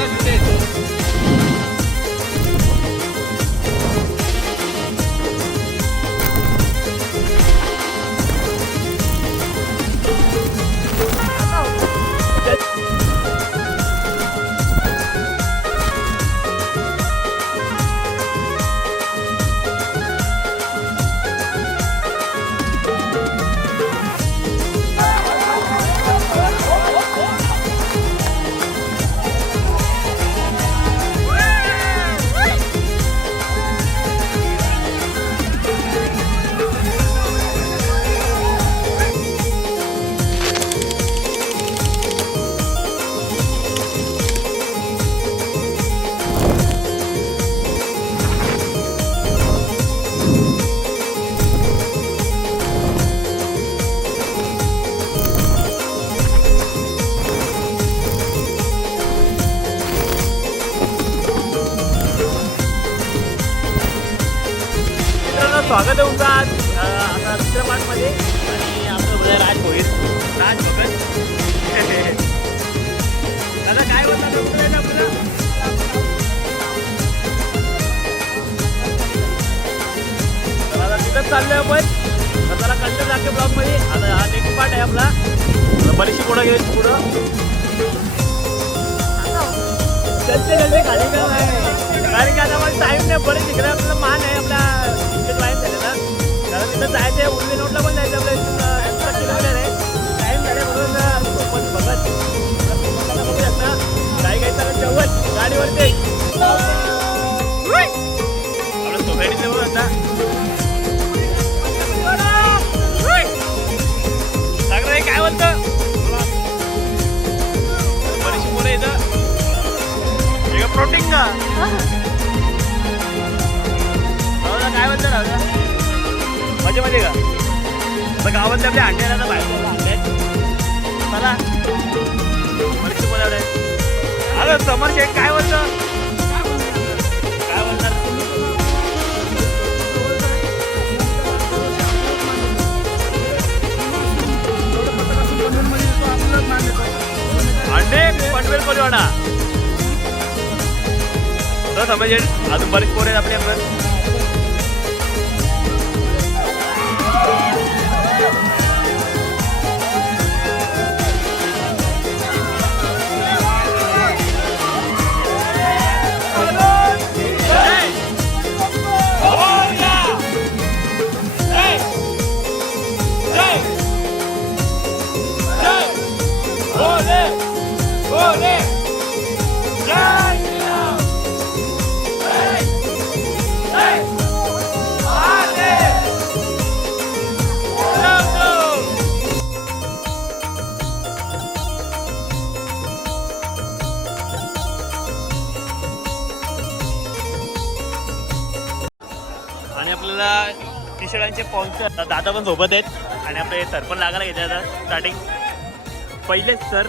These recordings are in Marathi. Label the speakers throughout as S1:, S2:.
S1: मित्रांनो स्वागत आहे तुमचं आज आता दुसऱ्या पार्टमध्ये. आणि आपलं उद्या राज भोईर राज भगत दादा काय बोलता कुठं आहे आपलं आता तिथंच आपण. कंटेंट लागते ब्लॉगमध्ये. आता हा नेक्स्ट पार्ट आहे आपला. बरीचशी पुढं गेली पुढं. चलते चलते खाली का नाही म्हणजे मजा मध्ये का? आता गावातले आपल्या अंडे आता बाहेर चला. अरे समर शेख काय बोलतं? काय बोलणार? अंडे पनवेल कोलीवाडा तर समजेल अजून बरेच पोर आहेत आपले आपण आपल्याला टी दादा पण सोबत आहेत. आणि आपले सर पण लागायला घेतात स्टार्टिंग पहिलेच सर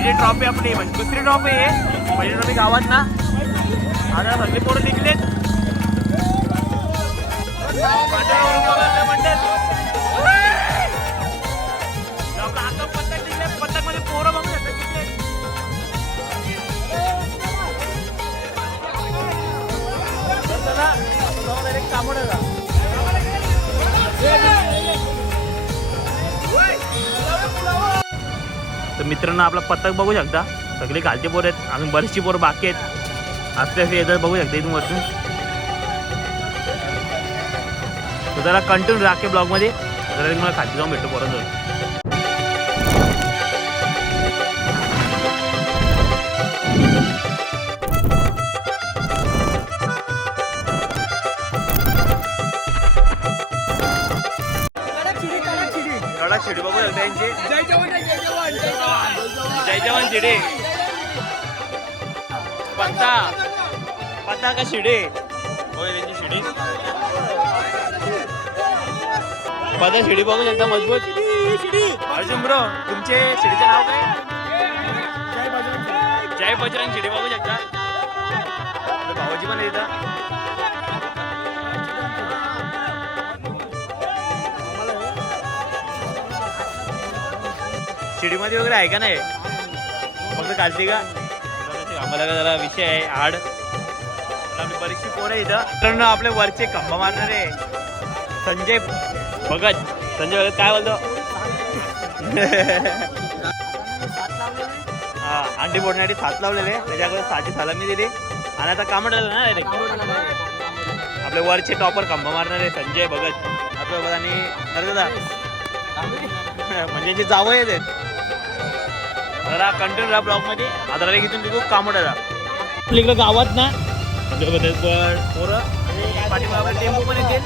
S1: पहिली ट्रॉफी आपली म्हणजे दुसरी ट्रॉफी आहे पहिली ट्रॉफी गावात ना आता सगळे पोरं निघलेत. कामोडा तर मित्रांनो आपला पतंग बघू शकता. सगळे खालचे पोर आहेत. अजून बरीचशी पोरं बाकी आहेत. असते असे येतात बघू शकता इथून वरतून. जरा कंटिन्यू राखे ब्लॉगमध्ये जरा मला खाली जाऊन भेटतो परत जाऊन बघू शकता यांची.
S2: जय जवान जय जवान जय जवान
S1: जय जवान शिडे. पत्ता. पत्ता का शिडे? होय त्यांची शिडी. पत्ता शिडी बघू शकता मजबूत. अर्जुन ब्रो तुमचे शिडीचे नाव काय? जय बजरंग शिडी बघू शकता. भावाजी पण येतात. शिडीमध्ये वगैरे आहे का नाही? कालची का? आम्हाला जरा विषय आहे आड. तर आपली बरीचशी पोरं आहे इथं. मित्रांनो आपले वरचे खंबा मारणारे संजय भगत. संजय भगत काय बोलतो? हा अंडी फोडण्यासाठी साथ लावलेले त्याच्याकडे साची सलामी दिली. आणि आता कामं झालं ना direct. आपले वरचे टॉपर खंबा मारणारे संजय भगत. आपलं बघा आणि दादा म्हणजे जे जावं येत जरा कंटिन्यू राहा ब्लॉगमध्ये. इथून तिथून कामोड्याला. आपल्या इकडं गावात ना. पोरं पाठीमागे टेम्पो पण येतील.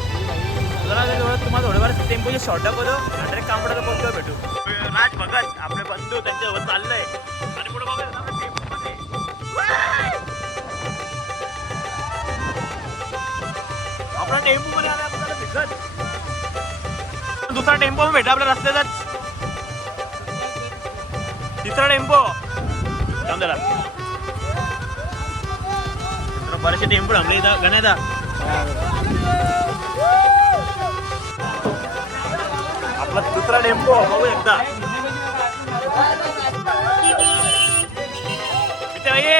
S1: जरा जवळ तुम्हाला थोडेफार टेम्पोचे शॉर्ट दाखवतो. नंतर एक कामोड्याला पोहोचतो भेटू. राज भगत आपले बंधू त्यांच्यासोबत चाललंय. आणि पुढे बघा ना, टेम्पो पण आहे. आपला टेम्पो मध्ये आला आपल्याला भिजत दुसरा टेम्पो भेटा आपल्या रस्त्यातच तिसरा टेम्पो. जाऊन त्याला बरेचसे टेम्पो थांबले इथं. गण्याचा आपला दुसरा टेम्पो बघू एकदा. इथे बाई ये.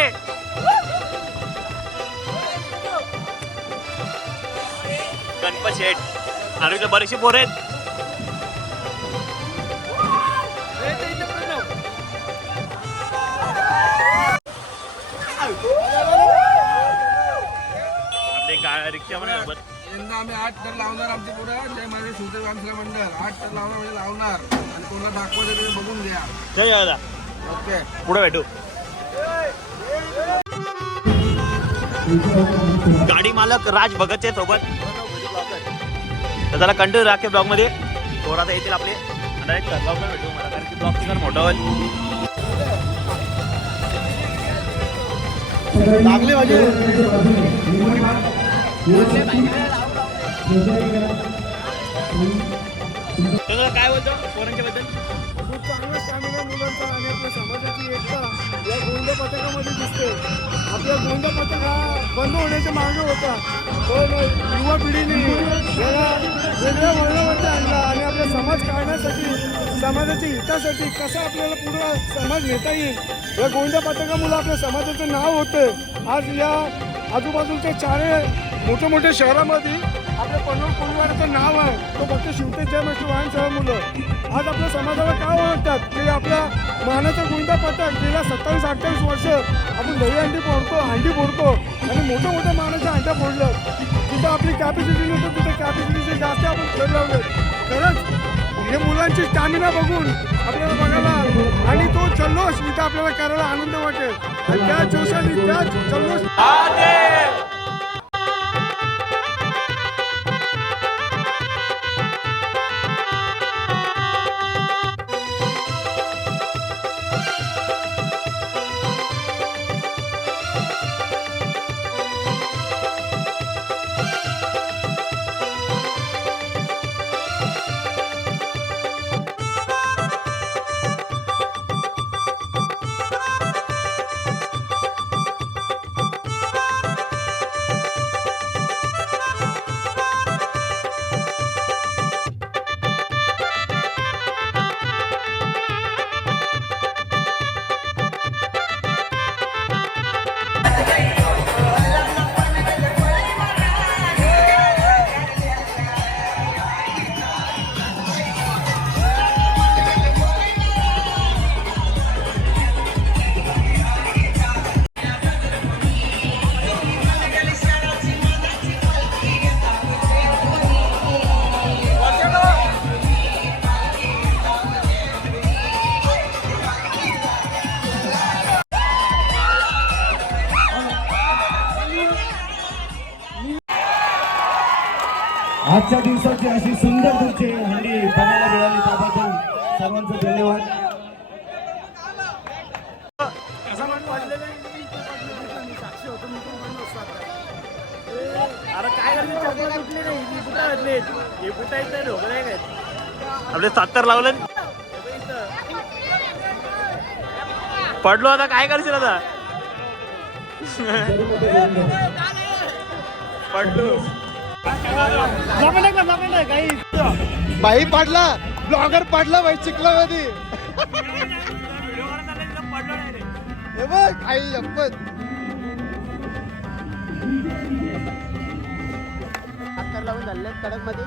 S1: गणपत शेठ. आणि बरेचसे पोर आहेत.
S2: यंदा आम्ही आठ तर लावणार आमचे पुढं. जय माझे शिवते वामसला मंडळ. आठ तर लावणार म्हणजे लावणार. आणि कोणाला दाखवायचं ते बघून घ्या.
S1: जय दादा.
S2: ओके.
S1: पुढे भेटू. गाडी मालक राज भगतच्या सोबत. तर त्याला कंटिन्यू राखे ब्लॉगमध्ये. पोर आता येतील आपले ब्लॉग भेटू मला कारण की ब्लॉग तिकडे मोठा होईल. लागले माझे. काय बोलतो पोरांच्या बद्दल?
S2: खूप चांगला स्टॅमिना मुलांचा आणि आपल्या समाजाची एकता या गोंद पथकामध्ये दिसते आपला गोंड पथक हा बंद होण्याच्या मागे होता. पण युवा पिढीने याला वेगळ्या वळणावरती आणला आणि आपला समाज काढण्यासाठी समाजाच्या हितासाठी कसा आपल्याला पुढे समाज नेता येईल या गोंद पथकामुळं आपल्या समाजाचं नाव होतं. आज या आजूबाजूच्या चारही मोठ्या मोठ्या शहरामध्ये आपल्या पनोळ परिवाराचं नाव आहे. तो फक्त शिवते जय मशी वाहनसह मुलं. आज आपल्या समाजाला काय ओळखतात? की आपल्या मानाचा गुंडा पथक गेल्या सत्तावीस अठ्ठावीस वर्ष आपण दही अंडी फोडतो हांडी फोडतो आणि मोठ्या मोठ्या मानाच्या अंड्या फोडलं तिथं आपली कॅपॅसिटी नव्हतं तिथं कॅपॅसिटीचे जास्त आपण खेळ लावले. खरंच हे मुलांची स्टॅमिना बघून आपल्याला बघायला आणि तो जल्लोष इथं आपल्याला करायला आनंद वाटेल. आणि त्या जोशाने त्या जल्लोष
S3: आजच्या दिवसाची अशी सुंदर तुमची हंडी बघायला मिळाली त्याबद्दल सर्वांचं धन्यवाद.
S1: आपले सत्तर लावलं. पडलो आता काय करशील आता? पडलो.
S4: बाई पाडला ब्लॉगर पाडला बाई चिखलामध्ये हे बघ आई
S5: अत्तर लावून झाले कडकमध्ये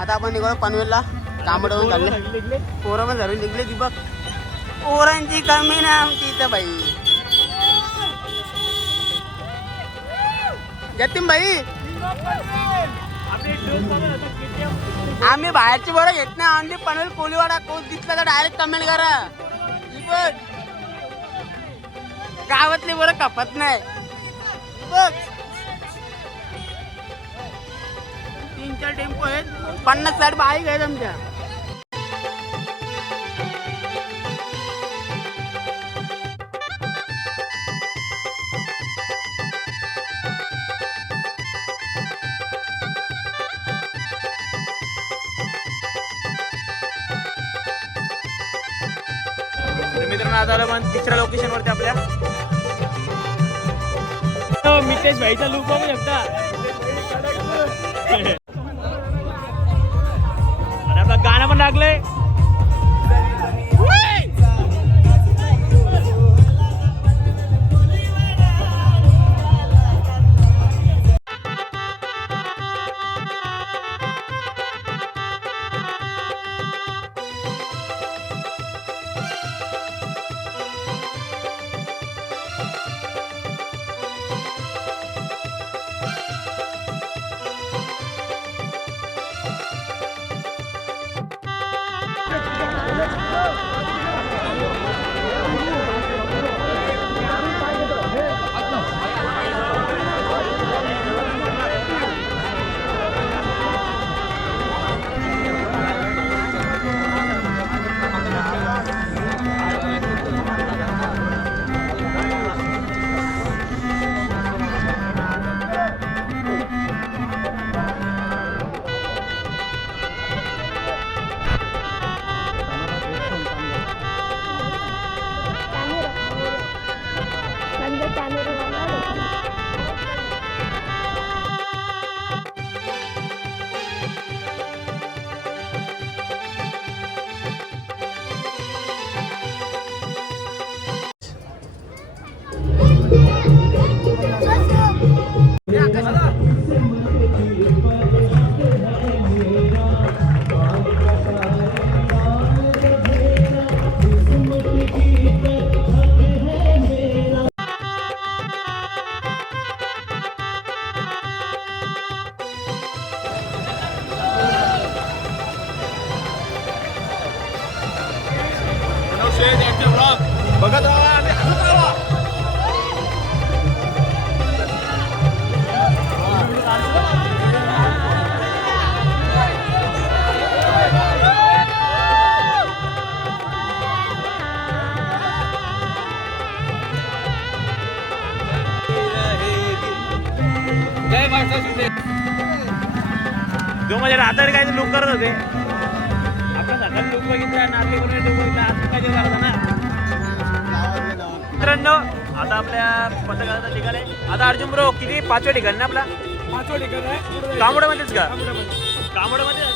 S5: आता आपण निघालो पनवेलला. कामडवून चालले. पोरं पण धरून निघले ती बघ. पोरांची कमी ना आमची इथं बाई. जतीन बाई आम्ही बाहेरची बरं घेत नाही. आणली पनवेल कोलीवाडा कोच दिसला तर डायरेक्ट कमेंट करा. बघ गावातली बरं कपत नाही. बघ तीन चार टेम्पो आहेत. पन्नास साठ बाईक आहेत आमच्या.
S1: मित्रांनो आता आलो पण तिसऱ्या लोकेशन वरती आपल्या. हो, मितेश भाईचा लुक बघू शकता. आणि आपलं गाणं पण लागलंय. आपल्या पथकाला निघाले आता अर्जुन ब्रो किती? पाचव्या ठिकाणी ना आपला?
S2: पाचवं ठिकाण आहे.
S1: कांबोड्यामध्येच का?
S2: कांबऱ्यामध्ये.